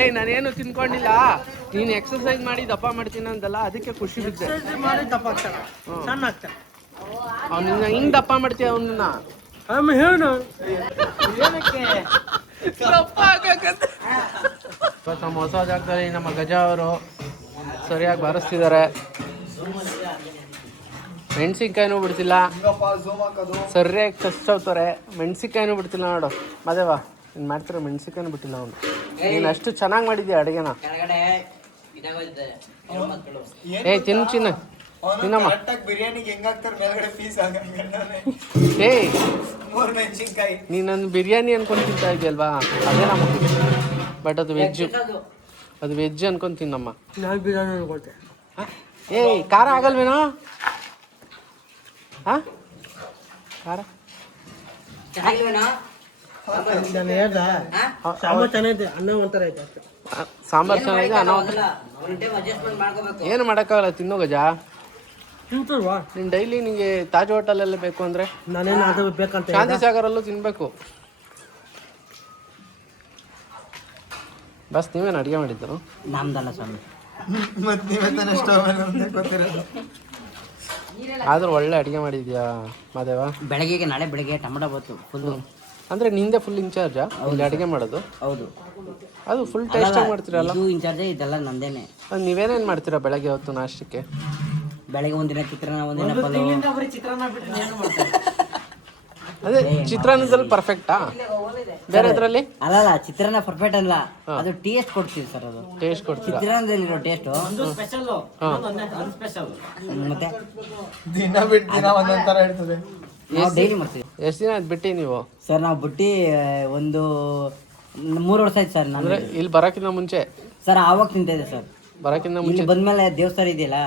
ಏಯ್ ನಾನೇನು ತಿನ್ಕೊಂಡಿಲ್ಲ. ನೀನು ಎಕ್ಸರ್ಸೈಸ್ ಮಾಡಿ ದಪ್ಪ ಮಾಡ್ತೀನಿ ಅಂತಲ್ಲ, ಅದಕ್ಕೆ ಖುಷಿ ಬಿದ್ದೆ. ಮಾಡಿ ದಪ್ಪ ಆಗ್ತಾನೆ, ಸಣ್ಣ ಆಗ್ತಾನೆ. ಅವ್ನ ಹಿಂಗ್ ದಪ್ಪ ಮಾಡ್ತೀಯ ಅವನ್ನ? ಹೇಳು ನಮ್ಮ ಹೊಸ ಜಾಗದಲ್ಲಿ ನಮ್ಮ ಗಜ ಅವರು ಸರಿಯಾಗಿ ಬಾರಿಸ್ತಿದ್ದಾರೆ. ಮೆಣಸಿನ್ಕಾಯಿನೂ ಬಿಡ್ತಿಲ್ಲ, ಸರಿಯಾಗಿ ಕಚ್ತವ್ತಾರೆ. ಮೆಣಸಿನ್ಕಾಯಿನೂ ಬಿಡ್ತಿಲ್ಲ ನೋಡು ಮದೇವಾ, ನೀನು ಮಾಡ್ತಿರೋ ಮೆಣಸಿನ್ಕಾಯಿನೂ ಬಿಟ್ಟಿಲ್ಲ ಅವನು. ನೀನು ಅಷ್ಟು ಚೆನ್ನಾಗಿ ಮಾಡಿದ್ಯಾ ಅಡುಗೆನ. ಏಯ್ ತಿನ್ನು ಚಿನ್ನ, ತಿನ್ನಮ್ಮ. ಏಯ್ ನೀನು ನನ್ನ ಬಿರಿಯಾನಿ ಅನ್ಕೊಂಡು ತಿಂತಾ ಇದೆಯಲ್ವಾ, ಅದೇ ನಮ್ಮ. ಬಟ್ ಅದು ವೆಜ್ಜು, ಅದು ವೆಜ್ ಅನ್ಕೊಂಡು ತಿನ್ನಮ್ಮ. ನಾನು ಬಿರಿಯಾನಿ ಅನ್ಕೊಳ್ತೆ. ಏಯ್ ಖಾರ ಆಗಲ್ವೇನೋ? ಹಾಂ ಖಾರ ನಾನು ಹೇಳ್ದ ಸಾಂಬಾರು ಚೆನ್ನಾಗಿದೆ, ಅನ್ನ ಒಂಥರ ಐತೆ ಅಷ್ಟೇ. ಸಾಂಬಾರು ಚೆನ್ನಾಗಿದೆ, ಅನ್ನ ಏನು ಮಾಡೋಕ್ಕಾಗಲ್ಲ. ತಿನ್ನೋ ಗಜ, ತಿಂತಲ್ವಾ ನೀನು ಡೈಲಿ ನಿಂಗೆ ತಾಜ್ ಹೋಟೆಲಲ್ಲೇ ಬೇಕು ಅಂದರೆ ನಾನೇನು ಅದು ಬೇಕಂತ ಶಾಂತಿ ಸಾಗರಲ್ಲೂ ತಿನ್ನಬೇಕು. ಬಸ್ ನೀವೇನು ಅಡುಗೆ ಮಾಡಿದ್ದು? ನಮ್ದಲ್ಲ ಸ್ವಾಮಿ, ಆದ್ರೂ ಒಳ್ಳೆ ಅಡುಗೆ ಮಾಡಿದ್ಯಾ ಮಾದೇವ. ಬೆಳಗ್ಗೆಗೆ ನಾಳೆ ಬೆಳಗ್ಗೆ ಟೊಮೊಟೊ ಬಾತು ಫುಲ್ಲು. ಅಂದರೆ ನಿಂದೆ ಫುಲ್ ಇನ್ಚಾರ್ಜಾ ಇಲ್ಲಿ ಅಡುಗೆ ಮಾಡೋದು? ಹೌದು, ಅದು ಫುಲ್ ಟೇಸ್ಟಾಗಿ ಮಾಡ್ತೀರಲ್ಲ. ಇದು ಇನ್ಚಾರ್ಜ್, ಇದೆಲ್ಲ ನಂದೇನೆ. ನೀವೇನೇನು ಮಾಡ್ತೀರಾ ಬೆಳಗ್ಗೆ ಹೊತ್ತು ನಾಷ್ಟಕ್ಕೆ? ಬೆಳಗ್ಗೆ ಒಂದಿನ ಚಿತ್ರಾನ್ನ, ಒಂದಿನ ಪಲಾವ್. ಅದೇ ಚಿತ್ರಾನ್ನದಲ್ಲಿ ಪರ್ಫೆಕ್ಟಾ? ಬೇರೆ ಇದರಲ್ಲಿ ಅಲ್ಲ, ಚಿತ್ರಾನ್ನ ಪರ್ಫೆಕ್ಟ್ ಅಲ್ಲ, ಅದು ಟೇಸ್ಟ್ ಕೊಡ್ತೀವಿ ಸರ್. ಅದು ಟೇಸ್ಟ್ ಕೊಡ್ತೀರಾ? ಚಿತ್ರಾನ್ನದಲ್ಲಿರೋ ಟೇಸ್ಟ್ ಮತ್ತೆ ದಿನ ಬಿಟ್ಟು ದಿನ ಒಂದೊಂದ್ ತರ ಇರ್ತದೆ. ನಾವು ಡೈಲಿ ಮಾಡ್ತೀವಿ. ಎಷ್ಟು ದಿನ ಆಯ್ತು ಬಿಟ್ಟು ನೀವು? ಸರ್ ನಾವು ಬಿಟ್ಟು ಒಂದು 3 ವರ್ಷ ಆಯ್ತು ಸರ್. ನಾನು ಇಲ್ಲಿ ಬರೋಕ್ಕಿಂತ ಮುಂಚೆ ಸರ್ ಆವಾಗ ತಿಂತಾ ಇದೆ ಸರ್. ಬರೋಕ್ಕಿಂತ ಇಲ್ಲಿ ಮುಂಚೆ ಬಂದ್ಮೇಲೆ ದೇವಸ್ಥಾನ ಇದೆಯಲ್ಲ,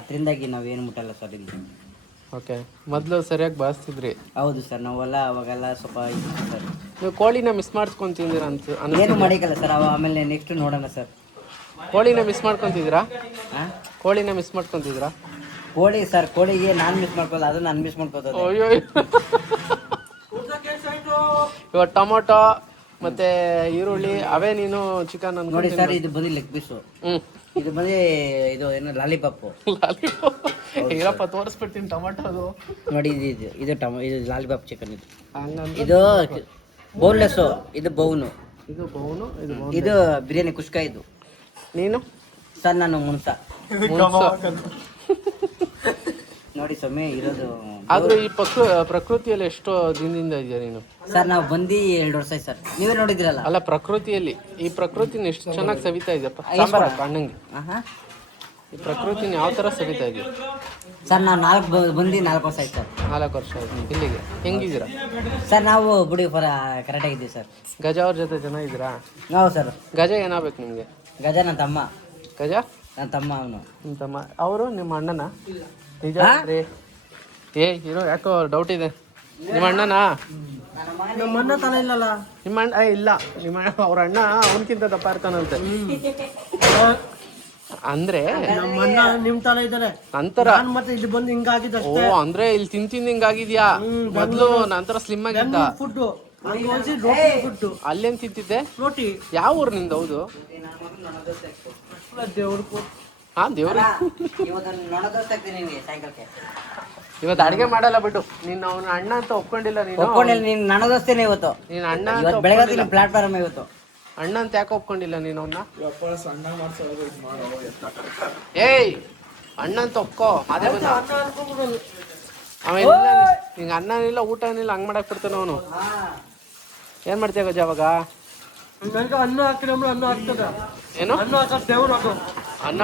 ಅದರಿಂದಾಗಿ ನಾವೇನು ಮುಟ್ಟಲ್ಲ ಸರ್ ಇಲ್ಲಿ. ಓಕೆ, ಮೊದಲು ಸರಿಯಾಗಿ ಬಾರಿಸ್ತಿದ್ರಿ. ಹೌದು ಸರ್, ನಾವೆಲ್ಲ ಅವಾಗೆಲ್ಲ ಸ್ವಲ್ಪ ಇತ್ತು ಸರ್. ನೀವು ಕೋಳಿನ ಮಿಸ್ ಮಾಡ್ಕೊಂತಿದ್ದೀರಾ ಅಂತ ಏನು ಮಾಡಿಕಲ್ಲ ಸರ್. ಆಮೇಲೆ ನೆಕ್ಸ್ಟ್ ನೋಡೋಣ ಸರ್. ಕೋಳಿನ ಮಿಸ್ ಮಾಡ್ಕೊಂತಿದ್ದೀರಾ? ಹಾಂ, ಕೋಳಿನ ಮಿಸ್ ಮಾಡ್ಕೊಂತಿದ್ದೀರಾ? ಕೋಳಿ ಸರ್, ಕೋಳಿಗೆ ನಾನು ಮಿಸ್ ಮಾಡ್ಕೊಳ್ಳಲ್ಲ, ಅದು ನಾನು ಮಿಸ್ ಮಾಡ್ಕೋತದೆ. ಅಯ್ಯೋ, ಇವಾಗ ಟೊಮೊಟೊ ಮತ್ತೆ ಈರುಳ್ಳಿ ಅವೇ ನೀನು ಚಿಕನ್ ನೋಡಿ ಸರ್, ಇದು ಬಂದು ಲೆಗ್ ಪೀಸು, ಇದು ಬಂದು ಇದು ಏನು ಲಾಲಿಪಾಪು. ಇರಪ್ಪ ತೋರಿಸ್ಬಿಡ್ತೀನಿ ಟೊಮೊಟೊ. ಅದು ನೋಡಿ, ಇದು ಲಾಲಿಪಾಪ್ ಚಿಕನ್. ಇದು ಬೋನ್ಲೆಸ್ಸು, ಇದು ಬೌನು. ಇದು ಬೌನು, ಇದು ಬಿರಿಯಾನಿ ಕುಷ್ಕ. ಇದು ನೀನು ಸರ್, ನಾನು ಮುನ್ಸ ನೋಡಿ ಸ್ವಾಮಿ ಇರೋದು. ಆದ್ರೂ ಈ ಪ್ರಕೃತಿಯಲ್ಲಿ ಎಷ್ಟೋ ದಿನದಿಂದ ಇದೆಯಾ ನೀನು? ಸರ್ ನಾವು ಬಂದು 2 ವರ್ಷ ಆಯ್ತು ಸರ್. ನೀವೇ ನೋಡಿದ್ರಲ್ಲ. ಅಲ್ಲ, ಪ್ರಕೃತಿಯಲ್ಲಿ ಈ ಪ್ರಕೃತಿನ ಎಷ್ಟು ಚೆನ್ನಾಗಿ ಸವಿತಾ ಇದೆಯಪ್ಪ. ಸಾಂಬಾರ ಕಣ್ಣಂಗೆ ಈ ಪ್ರಕೃತಿನ ಯಾವ ಥರ ಸವಿತಾ ಇದೆಯಾ ಸರ್? ನಾವು 4 ವರ್ಷ ಆಯ್ತು ಸರ್. 4 ವರ್ಷ ಆಯ್ತು. ಇಲ್ಲಿಗೆ ಹೆಂಗಿದ್ದೀರಾ ಸರ್? ನಾವು ಬುಡಿ ಕರೆಕ್ಟಾಗಿದ್ದೀವಿ ಸರ್. ಗಜ ಅವ್ರ ಜೊತೆ ಚೆನ್ನಾಗಿದ್ದೀರಾ? ಹೌದು ಸರ್. ಗಜ ಏನಾಗಬೇಕು ನಿಮಗೆ? ಗಜ ನನ್ನ ತಮ್ಮ. ಗಜ ನನ್ನ ತಮ್ಮ. ಅವನು ನಿಮ್ಮ ತಮ್ಮ. ಅವರು ನಿಮ್ಮ ಅಣ್ಣನ? ನಿಜ ರೀ. ಇರೋ ಯಾಕೋ ಡೌಟ್ ಇದೆ. ನಿಮ್ಮ ಅಣ್ಣನಾ? ನಮ್ಮ ಅಣ್ಣ ತಲೆ ಇಲ್ಲಲ್ಲ. ನಿಮ್ಮ ಅಣ್ಣ ಇಲ್ಲ, ನಿಮ್ಮ ಅವ್ರ ಅಣ್ಣ ಅವನಕ್ಕಿಂತ ದಪ್ಪ ಇರ್ತಾನಂತೆ. ಅಂದ್ರೆ ನಮ್ಮ ಅಣ್ಣ ನಿಮ್ಮ ತಲೆ ಇದ್ದಾನೆ ನಂತರ. ಮತ್ತೆ ಇಲ್ಲಿ ಬಂದು ಹಿಂಗಾಗಿದ್ದ. ಓ, ಅಂದ್ರೆ ಇಲ್ಲಿ ತಿಂದು ಹಿಂಗಾಗಿದ್ಯಾ? ಮೊದ್ಲು ನಂತರ ಸ್ಲಿಮ್ ಆಗಿದ್ದ. ಫುಡ್ ಅಲ್ಲೇನ್ ತಿಂತಿದ್ದೆ? ರೋಟಿ. ಯಾವ ಊರು ನಿಂದು? ಹೌದು, ಹಾ ದೇವ್ರ. ಇವತ್ತು ಅಡಿಗೆ ಮಾಡಲ್ಲ ಬಿಟ್ಟು. ನೀನು ಅವನ ಅಣ್ಣ ಅಂತ ಒಪ್ಕೊಂಡಿಲ್ಲ. ನೀನು ನನ್ನ ದೋಸ್ತೇನೆ ಇವತ್ತು. ನೀನ್ ಅಣ್ಣ ಬೆಳಗ್ಗೆ ಪ್ಲಾಟ್ಫಾರ್ಮ್ ಇವತ್ತು. ಅಣ್ಣ ಅಂತ ಯಾಕೆ ಒಪ್ಕೊಂಡಿಲ್ಲ ನೀನು ಅವನ್ನ? ಏಯ್, ಅಣ್ಣ ಅಂತ ಒಪ್ಕೋ. ಅದೇ ಅವ ಇಲ್ಲ, ಹಿಂಗ ಅನ್ನನಿಲ್ಲ ಊಟ ಏನಿಲ್ಲ, ಹಂಗ್ ಮಾಡಕ್ ಬಿಡ್ತಾನ ಅವನು. ಏನ್ ಮಾಡ್ತೀಯ ಗಜ ಅವಾಗ? ಅನ್ನ ಹಾಕಿದ್ರೆ ಅನ್ನ ಹಾಕ್ತದ. ಏನು ಅನ್ನ ಹಾಕೋದು ದೇವ್ರು. ಅದು ಅನ್ನ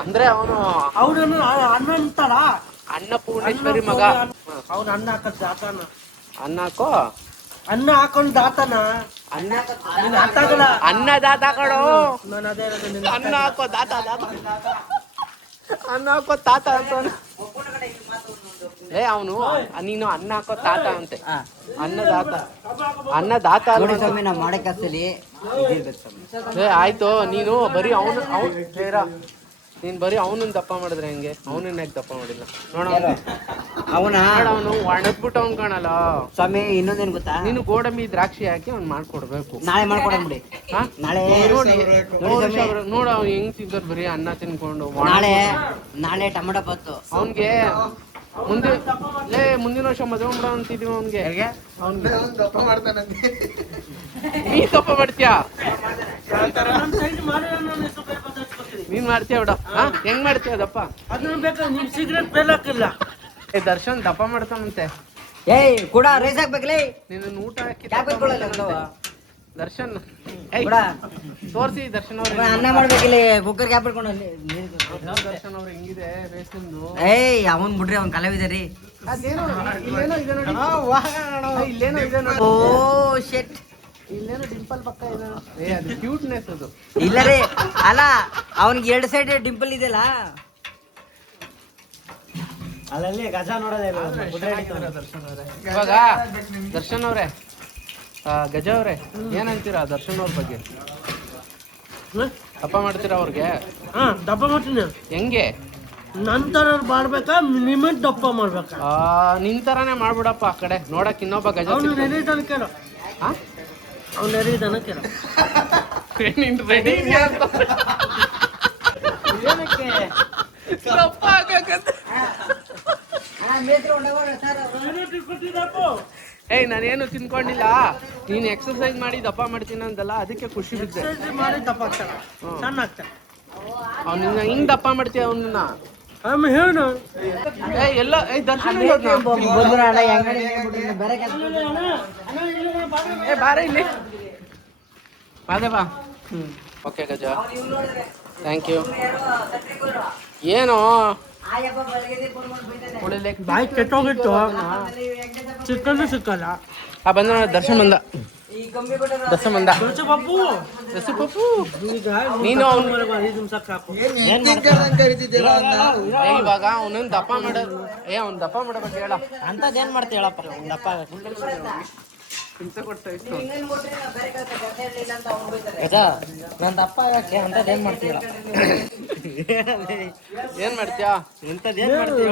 ಅಂದ್ರೆ ಅವನು ಅವ್ರನ್ನ ಅನ್ನ ಅಂತಾರ. ಅನ್ನಪೂರ್ಣೇಶ್ವರಿ ಮಗ. ಅವ್ನ ಅನ್ನ ಹಾಕೋದು ದಾತನ. ಅನ್ನ ಹಾಕೋ. ಅನ್ನ ಹಾಕೊಂಡು ದಾತನ. ಅನ್ನದಾತ ಕಣೋ. ನಾನು ಅದೇ ಅನ್ನ ಹಾಕೋ ದಾತ. ಅನ್ನ ಹಾಕೋ ತಾತ ಅಂತ ಅವನು. ನೀನು ಅನ್ನ ಹಾಕೋ ತಾತ ಅಂತೆ. ಅನ್ನದಾತ ನಾವು ಮಾಡೋ ಕೆಲಸದಲ್ಲಿ ಆಯ್ತು. ನೀನು ಬರೀ ಅವನು ನೀನ್ ಬರೀ ಅವನನ್ನ ದಪ್ಪ ಮಾಡಿದ್ರೆ ಹೆಂಗೆ? ಅವನನ್ನ ಯಾಕೆ ದಪ್ಪ ಮಾಡಿಲ್ಲ? ನೋಡ ಅವನ ಅವನು ಒಣಗ್ಬಿಟ್ಟು ಅವ್ನ್ ಕಾಣಲ್ಲ. ಸ್ವಾಮಿ ಇನ್ನೊಂದೇನು ಗೊತ್ತಾ, ನೀನು ಗೋಡಂಬಿ ದ್ರಾಕ್ಷಿ ಹಾಕಿ ಅವ್ನು ಮಾಡ್ಕೊಡ್ಬೇಕು. ನಾಳೆ ಮಾಡ್ಕೊಡೋಣ ಬಿಡಿ. ಹಾ? ನಾಳೆ ನೋಡಿ ನೋಡ ಅವ್ನು ಹೆಂಗ್ ತಿಂತಾರ, ಬರೀ ಅನ್ನ ತಿನ್ಕೊಂಡು. ನಾಳೆ ಟೊಮೆಟೊ ಪತ್ತು ಅವನ್ಗೆ ಮುಂದಿನ ವರ್ಷ ಮದುವೆ ಮಾಡೋ ಅಂತಿದೀವಿ ಅವ್ನ್ಗೆ. ಅವ್ನ್ಗೆ ದಪ್ಪ ಮಾಡ್ತಾನಂತೆ. ನೀ ದಪ್ಪ ಮಾಡ್ತೀಯಾ? ನಮ್ ಸೈಡ್ ಮಾಡಿರೋ ನಾನು ಎಷ್ಟು ಬೇಗ ಬದಲಾಯಿಸ್ಕೊತೀನಿ. ನೀನ್ ಮಾಡ್ತೀಯ ಬಿಡ. ಹೆಂಗ್ ಮಾಡ್ತೀಯ ದಪ್ಪ? ಅದನ್ನ ಬೇಕಾದ್ರೆ ನಿಮ್ ಸಿಗರೇಟ್ ಬೇಲ್ ಹಾಕಿಲ್ಲ. ದರ್ಶನ್ ದಪ್ಪ ಮಾಡ್ತಾನಂತೆ. ಏಯ್ ಕೂಡ ರೈಸ್ ಹಾಕ್ಬೇಕಲೇ. ನಿನ್ನ ಊಟ ಹಾಕಿ ಯಾಕೆ ಬೈಕೊಳ್ಳಲ್ಲ ನಾವು? ದರ್ಶನ್ ಕೂಡ ತೋರ್ಸಿ ದರ್ಶನ್ ಅವ್ರ ಅನ್ನ ಮಾಡ್ಬೇಕಿಲ್ಲ, ಕುಕ್ಕರ್ಗೆ ಹಾಕ್ಬಿಡ್ಕೊಂಡು. ದರ್ಶನ್ ಅವ್ರ ಹೆಂಗಿದೆ ರೇಸ್ ನಿಮ್ದು? ಏಯ್ ಅವನ್ ಬಿಡ್ರಿ, ಅವ್ನ್ ಕಲಾವಿದ ರೀ. ಅದೇನೋ ಇಲ್ಲೇನೋ ಇದೆ ನೋಡಿ. ಇಲ್ಲೇನೋ ಇದೆ ನೋಡಿ. ಓ ಶೆಟ್, ಇಲ್ಲೇನೋ ಡಿಂಪಲ್ ಪಕ್ಕ ಇದೆ. ಅದು ಕ್ಯೂಟ್ನೆಸ್ ಅದು. ಇಲ್ಲ ರೀ, ಅಲ್ಲ ಅವನಿಗೆ 2 ಸೈಡ್ ಡಿಂಪಲ್ ಇದೆಯಲ್ಲ. ಅಲ್ಲಲ್ಲಿ ಗಜ ನೋಡೋದೇ ಇವಾಗ ದರ್ಶನ್ ಅವ್ರೆ, ಗಜ ಅವ್ರೆ, ಏನಂತೀರಾ ದರ್ಶನ್ ಅವ್ರ ಬಗ್ಗೆ? ದಪ್ಪ ಮಾಡ್ತೀರಾ ಅವ್ರಿಗೆ? ಹಾ ದಪ್ಪ ಮಾಡ್ತೀನಿ. ಹೆಂಗೆ? ನಂತರ ಮಾಡ್ಬೇಕಾ ನಿಮ್ಮನ್ ದಪ್ಪ ಮಾಡ್ಬೇಕಾ? ನಿನ್ ತರಾನೇ ಮಾಡ್ಬಿಡಪ್ಪ. ಆ ಕಡೆ ನೋಡಕ್ ಇನ್ನೊಬ್ಬ ಗಜ ಅವ್ನು ನೆರೀತಾನ ಕೇಳು. ಅವ್ನು ನೆರೀತಾನ ಕೇಳು. ರೆಡಿ ಏನಕ್ಕೆ ದಪ್ಪ ಆಗಕತ್ತ. ಏಯ್ ನಾನೇನು ತಿನ್ಕೊಂಡಿಲ್ಲ. ನೀನ್ ಎಕ್ಸರ್ಸೈಸ್ ಮಾಡಿ ದಪ್ಪ ಮಾಡ್ತೀನಿ ಅಂತಲ್ಲ, ಅದಕ್ಕೆ ಖುಷಿ ಬಿದ್ದೆ. ಮಾಡಿ ದಪ್ಪ ಆಗ್ತಾನೆ, ಸಣ್ಣ ಆಗ್ತಾನೆ. ಅವ್ನ ಹಿಂಗ್ ದಪ್ಪ ಮಾಡ್ತೀಯ ಅವನನ್ನ? ಆಮೇಲೆ ಹೇಳು. ಎಲ್ಲ ದರ್ಶನ ಬಾರ ಇಲ್ಲಿ ಮಾದೇವಾ. ಓಕೆ ಗಜ, ಥ್ಯಾಂಕ್ ಯು. ಏನು ಬಾಯಿ ಕೆಟ್ಟೋಗಿತ್ತು, ಚಿಕ್ಕಂದು ಸಿಕ್ಕಲ್ಲ. ಬಂದ ದರ್ಶನ್ ಬಂದ. ದರ್ಶನ್ ಬಂದ. ಪಪ್ಪು ದರ್ಶನ್ ಪಪ್ಪು, ಈಗ ನೀನು ಅವ್ನು 5 ನಿಮಿಷ ಕಾಕು. ಇವಾಗ ಅವನನ್ನ ದಪ್ಪ ಮಾಡೋದು. ಅವ್ನು ದಪ್ಪ ಮಾಡೋಬೇಕು ಹೇಳ. ಅಂತದೇನ್ ಮಾಡ್ತೀಯ ಹೇಳಪ್ಪ, ದಪ್ಪ ಹಿಂಸೆ ಕೊಡ್ತಾ ಇತ್ತು. ನಾನು ದಪ್ಪ ಆಗಕ್ಕೆ ಅಂತದೇನ್ ಮಾಡ್ತೀಯ? ಏನ್ ಮಾಡ್ತೀಯಾ? ಇಂಥದ್ದೇನ್ ಮಾಡ್ತೀಯ?